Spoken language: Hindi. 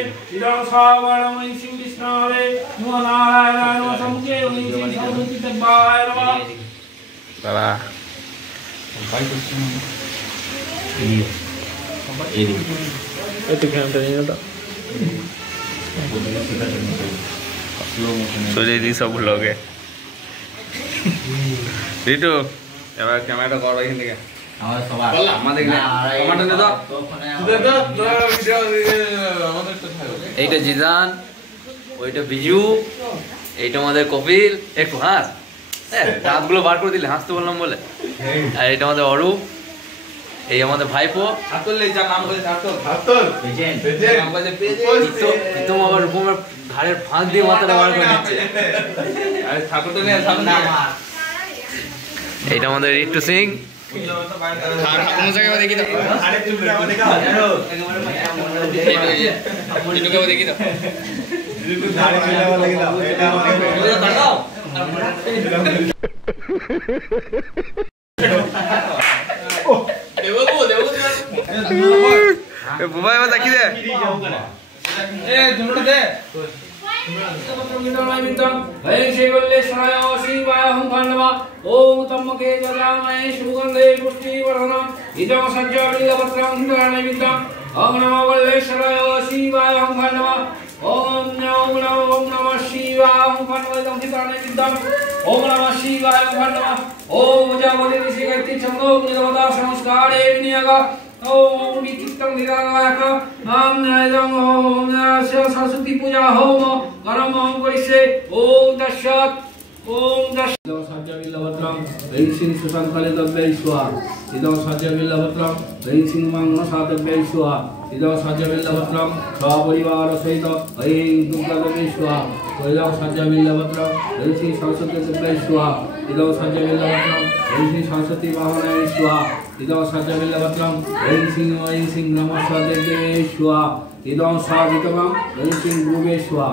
इदं सावरणं वैसिं विष्णवे नमो नारायणाय नमः समुखे वैसिं सरस्वती तद्वाय नमः बाबा सोलेरी सब लोग है রিটু এবার ক্যামেরাটা করো এখান থেকে আমার সবার আমাদের টমেটো দে দাও দে দাও ভিডিও আমাদের তো থাকো এইটা জিদান ওইটা বিজু এইটা আমাদের কপিল একটু হাস দাঁতগুলো বার করে দিলে হাসতে বললাম বলে আর এটা আমাদের অরূপ এই আমাদের ভাইপো হাতল যা নাম বলে হাতল হাতল পেজেন্ট নাম বলে পেজেন্ট তো আবার রূপমের ঘাড়ের ফাঁক দিয়ে মাথাটা বার করে দিচ্ছে আরে ঠাকুর তো নেই সামনে আমার এইটা আমাদের রিটু সিং কোন জায়গায় দেখি দাও আরে তুমি দেখাও রিটুকে দেখি দাও রিটু দাঁড়িয়ে চলে লাগি দাও এটা দাঁড়াও বুবাই বা দেখি দে এ দুটো দে ओम तम्मके जलामहे सुगंधे पुष्टिवर्धनम् इदं सज्जबिल्लपत्रं हिरण्यमिदं ओम नमो वल्लेश्वराय शिवाय ओम नमः ओम नमः शिवाय ओम इदं हिरण्यमिदं ओम नमः शिवाय ओम नमः ओम जावदे ऋषिगति छन्दो निरवदा संस्कारे विनियोग ओम विचित्रं निरालयक नाम नयं ओम सरस्वती पूजा होम करम ओम करिष्ये ओम तस्सत् ओम इदं सज्जबिल्लपत्रं वैसिं सुसंकलितव्यै स्वाहा इदं सज्जबिल्लपत्रं वैसिं मंगलसातव्यै स्वाहा इदं सज्जबिल्लपत्रं सपरिवारसहित ऐं दुर्गादेव्यै स्वाहा इदं सज्जबिल्लपत्रं वैसिं सरस्वतीदेव्यै स्वाहा इदं सज्जबिल्लपत्रं वैसिं सरस्वती वाहनाय स्वाहा इदं सज्जबिल्लपत्रं वैसिं नमस्तेभ्यै स्वाहा इदं साधितमं वैसिं गुरुभ्यै स्वाहा